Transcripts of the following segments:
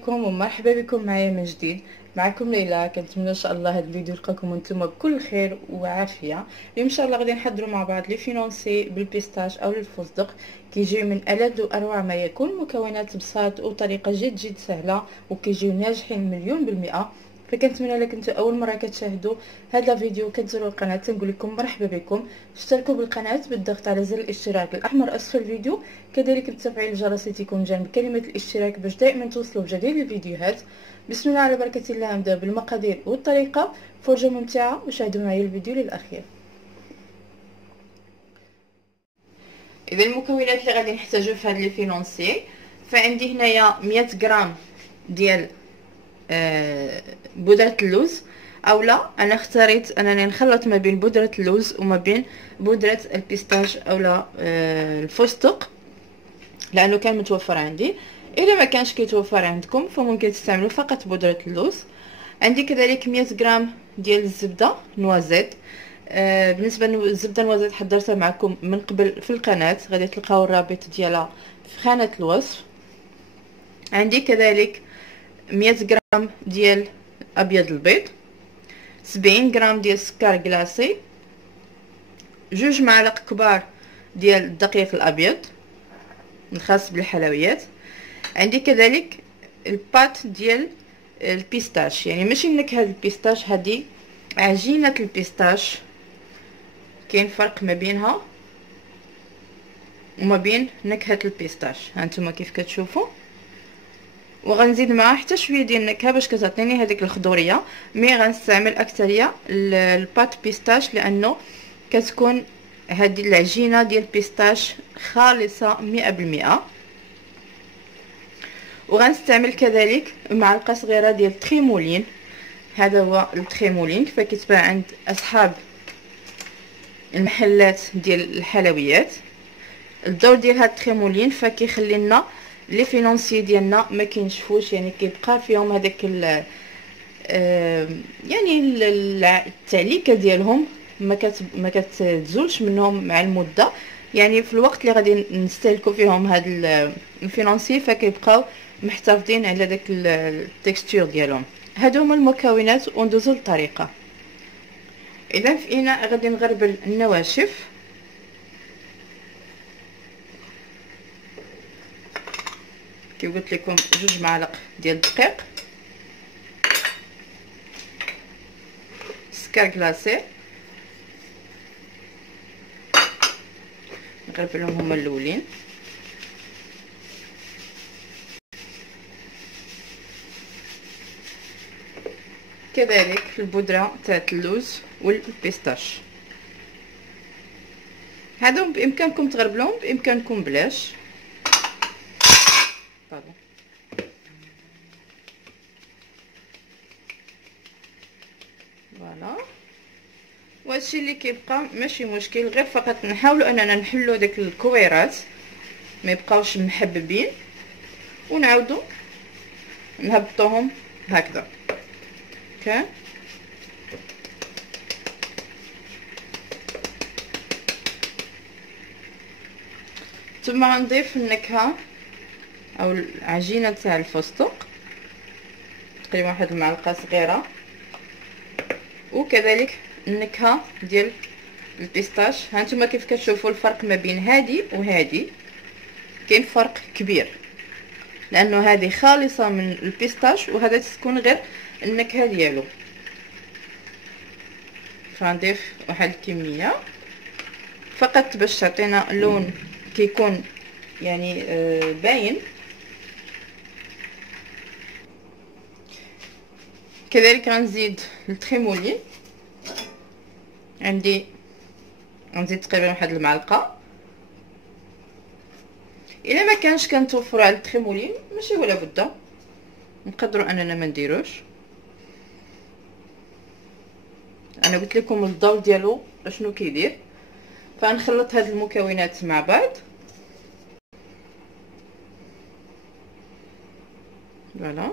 عليكم ومرحبا بكم معايا من جديد. معكم ليلى. كنتمنى ان شاء الله هذا الفيديو يلقاكم وانتم بكل خير وعافيه. اليوم ان شاء الله غادي نحضروا مع بعض لي فينونسي بالبيستاش او الفستق، كيجيو من ألذ واروع ما يكون، مكونات بساط وطريقه جد سهله، وكيجيو ناجحين مليون بالمئه. فكنتمنى لك انتم اول مره كتشاهدوا هذا الفيديو كتزوروا القناه، تنقول لكم مرحبا بكم. اشتركوا بالقناه بالضغط على زر الاشتراك الاحمر اسفل الفيديو، كذلك بتفعيل الجرس تكون جنب كلمه الاشتراك باش دائما توصلوا بجديد الفيديوهات. بسم الله على بركه الله. نبدا بالمقادير والطريقه. فرجه ممتعه وشاهدوا معي الفيديو للاخير. اذا المكونات اللي غادي نحتاجو في هذا لي فينونسي، فعندي هنايا 100 غرام ديال بودره اللوز، اولا انا اختاريت انني نخلط ما بين بودره اللوز وما بين بودره البيستاش اولا الفستق، لانه كان متوفر عندي. الا ما كانش كيتوفر عندكم فممكن تستعملوا فقط بودره اللوز. عندي كذلك 100 غرام ديال الزبده نوازيت. بالنسبه للزبده نوازيت حضرتها معكم من قبل في القناه، غادي تلقاو الرابط ديالها في خانه الوصف. عندي كذلك 100 غرام ديال ابيض البيض، 70 غرام ديال السكر كلاصي، 2 معالق كبار ديال الدقيق الابيض الخاص بالحلويات. عندي كذلك الباط ديال البيستاش، يعني ماشي نكهه البيستاش، هذه عجينه البيستاش، كاين فرق ما بينها وما بين نكهه البيستاش. هانتوما كيف كتشوفوا. وغنزيد معها حتى شويه ديال النكهه باش كتعطيني هذيك الخضوريه، مي غنستعمل اكثريه الباط بيستاش لانه كتكون هذه العجينه ديال البيستاش خالصه 100%. وغنستعمل كذلك معلقه صغيره ديال التريمولين، هذا هو التريمولين كيف كيتباع عند اصحاب المحلات ديال الحلويات. الدور ديال هاد التريمولين فكيخلي لنا لي فينونسي ديالنا ما كينشفوش، يعني كيبقى فيهم هذاك يعني التعليكه ديالهم ما كتزولش منهم مع المده، يعني في الوقت اللي غادي نستهلكوا فيهم هاد الفينونسي فكيبقاو محتفظين على داك التكستور ديالهم. هادو هما المكونات وندوزو للطريقه. اذا في اناء غادي نغربل النواشف، كي قلت لكم 2 معالق ديال الدقيق، سكر كلاصي نغربلهم هما الاولين، كذلك البودره تاع اللوز والبيستاش. هادو بامكانكم تغربلوهم، بامكانكم بلاش. فوالا وهادشي اللي كيبقى ماشي مشكل، غير فقط نحاولوا اننا نحلوا داك الكويرات ما يبقاوش محببين، ونعاودوا نهبطوهم هكذا. اوكي، ثم غنضيف النكهه او العجينه تاع الفستق، تقريبا واحد المعلقه صغيره، وكذلك النكهه ديال البيستاش. هانتوما كيف كتشوفوا الفرق ما بين هذه وهذه، كاين فرق كبير لانه هذه خالصه من البيستاش وهذا تكون غير النكهه ديالو. فغنضيف واحد الكميه فقط باش تعطينا لون كيكون يعني باين. كذلك غنزيد التريمولين، عندي غنزيد تقريبا واحد المعلقه. الا ما كانش كنتوفروا على التريمولين ماشي ولا بد، نقدروا اننا ما نديروش. انا قلت لكم الدور ديالو شنو كيدير. فنخلط هاد المكونات مع بعض. فوالا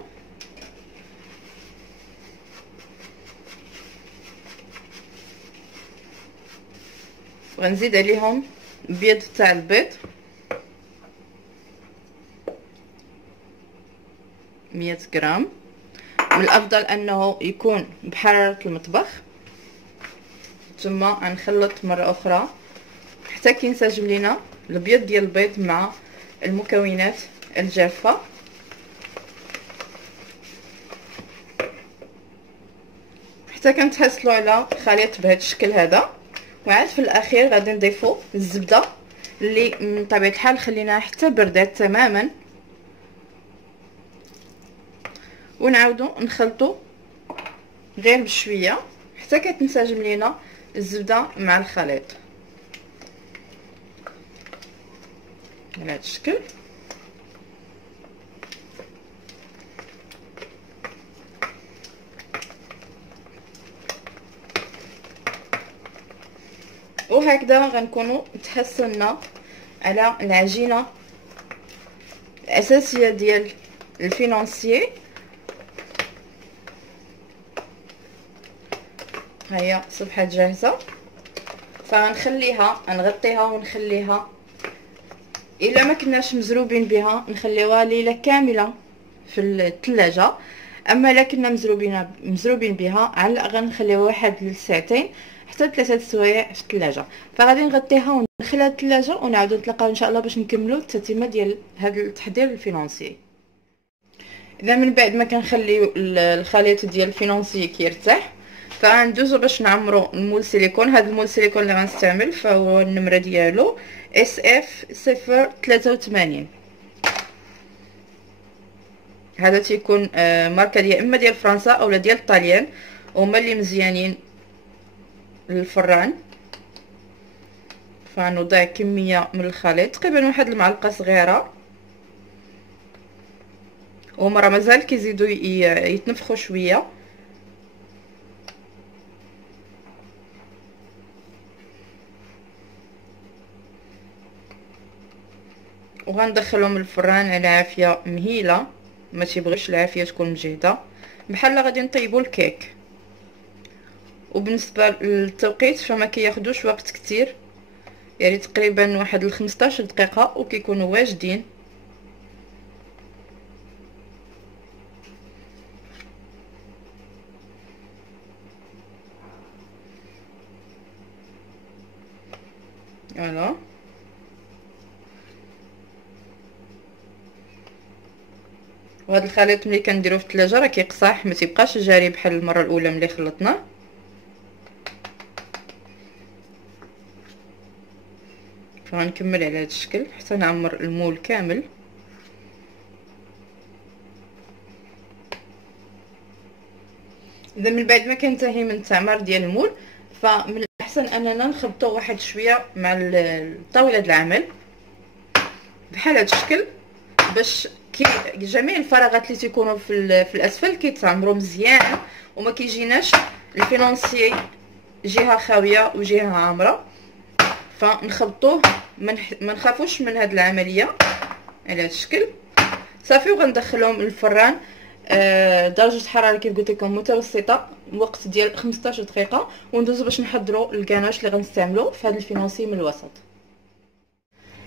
غنزيد عليهم البيض تاع البيض 100 غرام. من الافضل انه يكون بحراره المطبخ. ثم غنخلط مره اخرى حتى كينسجم لينا الابيض ديال البيض مع المكونات الجافه. حتى كنتحصلوا على خليط بهذا الشكل هذا. وعاد في الاخير غادي نضيفوا الزبده اللي من طبيعه الحال خليناها حتى بردات تماما، ونعاودوا نخلطوا غير بشويه حتى كتنسجم لينا الزبده مع الخليط على هذا الشكل. وهكذا غنكونوا تحصلنا على العجينه الاساسيه ديال الفينانسيي. هيا صبحات جاهزه، فغنخليها نغطيها ونخليها الا ما كناش مزروبين بها نخليوها ليله كامله في الثلاجه. اما الا كنا مزروبين بها على الاقل نخليوها واحد لساعتين حتى 3 سوايع في الثلاجه. فغادي نغطيها وندخلها الثلاجه ونعاودو نتلاقاو ان شاء الله باش نكملوا التتمه ديال هذا التحضير الفينانسي. اذا من بعد ما كنخليو الخليط ديال الفينانسي كيرتاح فغندوزو باش نعمرو المول سيليكون. هذا المول سيليكون اللي غنستعمل فهو النمره ديالو SF083. هذا تيكون ماركه ديال اما ديال فرنسا اولا ديال الطاليان، هما اللي مزيانين للفران. فنوضع كميه من الخليط تقريبا واحد المعلقه صغيره، وهما راه مازال كيزيدو يتنفخوا شويه. وغندخلهم الفران على عافيه مهيله، ما تيبغيش العافيه تكون مجهده بحال غادي نطيبوا الكيك. وبالنسبه للتوقيت فما كياخذوش وقت كتير، يعني تقريبا واحد 15 دقيقه وكيكونوا واجدين. فوالا وهذا الخليط ملي كنديروه في الثلاجه راه كيقصح، ما تيبقاش جاري بحال المره الاولى ملي خلطناه. فغنكمل على هذا الشكل حتى نعمر المول كامل. اذا من بعد ما كنتهي من التعمير ديال المول فمن الاحسن اننا نخبطوه واحد شويه مع طاوله العمل بحال هذا الشكل، باش جميع الفراغات اللي تيكونوا في الاسفل كيتعمروا مزيان وما كيجيناش الفينانسي جهه خاويه وجهه عامره. فنخبطوه ما نخافوش من هذه العمليه على هذا الشكل صافي. وغندخلهم للفران درجه حراره كيف قلت لكم متوسطه، وقت ديال 15 دقيقه، وندوزو باش نحضروا الكاناش اللي غنستعملوا في هذا الفينانسي من الوسط.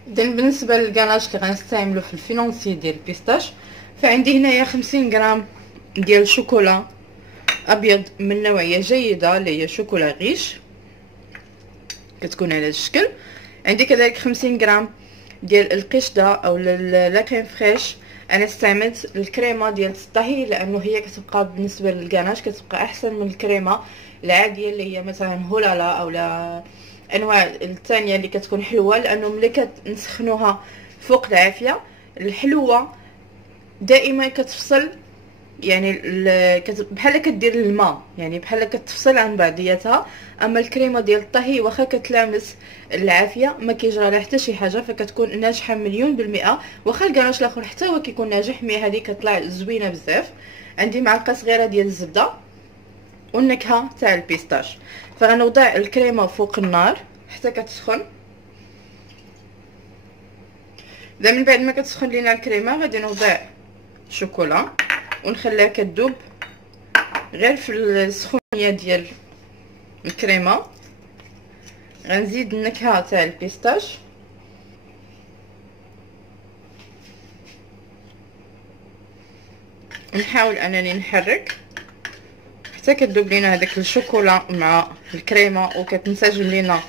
اذا بالنسبه للكاناش اللي غنستعملوا في الفينانسي ديال البيستاش فعندي هنايا 50 غرام ديال الشوكولا ابيض من نوعيه جيده اللي هي شوكولا غيش، كتكون على هذا الشكل. عندي كذلك 50 غرام ديال القشده او لا كريم فريش. انا استعملت الكريمه ديال الطهي لانه هي كتبقى بالنسبه للكاناش كتبقى احسن من الكريمه العاديه اللي هي مثلا هولالا او لا انواع الثانيه اللي كتكون حلوه، لانه ملي كنسخنوها فوق العافيه الحلوه دائما كتفصل، يعني بحال كدير الماء، يعني بحال كتفصل عن بعضياتها. اما الكريمه ديال الطهي واخا كتلامس العافيه ما كيجرى لها حتى شي حاجه، فكتكون ناجحه 100%. واخا الكراش الاخر حتى هو كيكون ناجح، مي هذه كطلع زوينه بزاف. عندي معلقه صغيره ديال الزبده والنكهه تاع البيستاش. فغنوضع الكريمه فوق النار حتى كتسخن. اذا من بعد ما كتسخن لينا الكريمه غادي نوضع الشوكولا ونخليها كتذوب غير في السخونيه ديال الكريمه. غنزيد النكهه تاع البيستاش ونحاول انني نحرك حتى كتذوب لينا هذاك الشوكولا مع الكريمه وكتنسجم لينا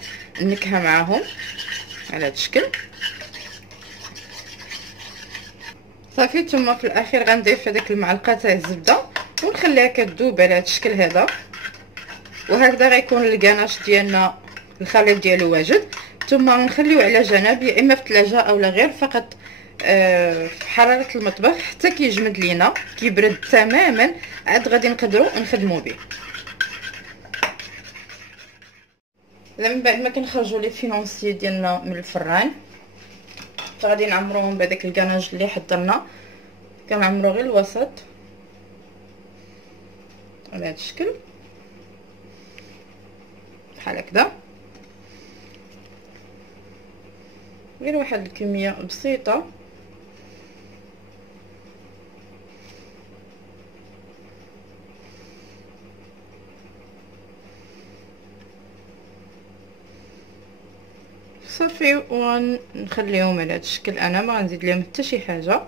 النكهه معاهم على هذا الشكل. صافي ثم في الاخير غنضيف هذيك المعلقه تاع الزبده ونخليها كتذوب على هذا الشكل هذا. وهكذا غيكون الكاناش ديالنا الخليط ديالو واجد. ثم نخليوه على جنب يا اما في الثلاجه اولا غير فقط في حراره المطبخ حتى كيجمد لينا كيبرد تماما عاد غادي نقدروا نخدموا به. من بعد ما كنخرجوا لي فينونسي ديالنا من الفران فغادي نعمروهم بهذاك الكاناج اللي حضرنا. كنعمرو غير الوسط على هذا الشكل بحال هكذا، غير واحد الكميه بسيطه. صافي ونخليهم على هذا الشكل. انا ما غنزيد لهم حتى شي حاجه.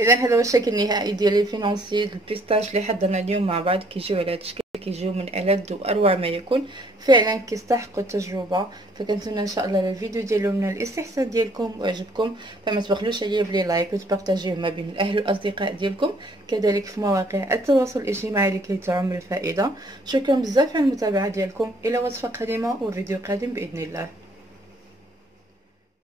اذا هذا هو الشكل النهائي ديال الفينونسي البيستاش اللي حضرنا اليوم مع بعض. كيجيو على هذا الشكل، كيجيو من ألذ واروع ما يكون، فعلا كيستحقوا التجربه. فكنتمنى ان شاء الله الفيديو ديالو من الاستحسان ديالكم وعجبكم، فما تبخلوش عليا بلي لايك وتبارطاجيوه ما بين الاهل والاصدقاء ديالكم، كذلك في مواقع التواصل الاجتماعي لكي تعم الفائده. شكرا بزاف على المتابعه ديالكم، الى وصفه قادمه وفيديو قادم باذن الله.